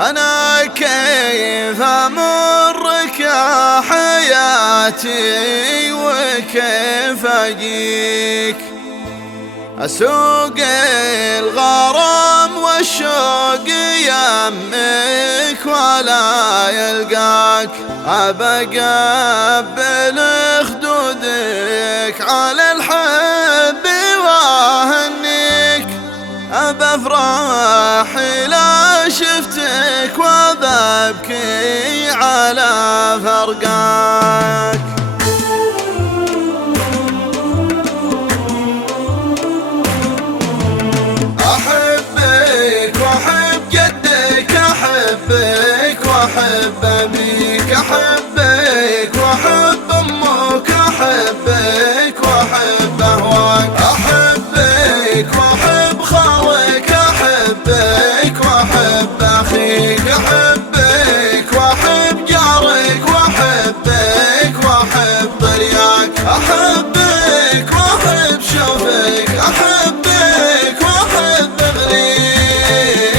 أنا كيف أمرك يا حياتي وكيف أجيك، أسوق الغرام والشوق يمك ولا يلقاك، أبى أقبل خدودك على الحب وأهنيك، أبى أفرح لا شفتك وأبى أبكي على فرقاك. أحبك وأحب جدك، أحبك وأحب أبيك، أحبك وأحب أمك، أحبك وأحب أهواك، أحبك وأحب خالك، أحبك وأحب أخيك، أحبك وأحب جارك، وأحبك وأحب رياك، أحبك وأحب شوفك، أحبك وأحب أغنيك،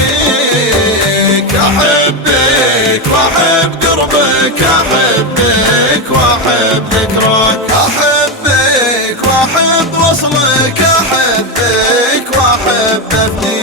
أحبك وأحب قربك، أحبك وأحب ذكراك، أحبك وأحب وصلك، أحبك وأحب أفنيك.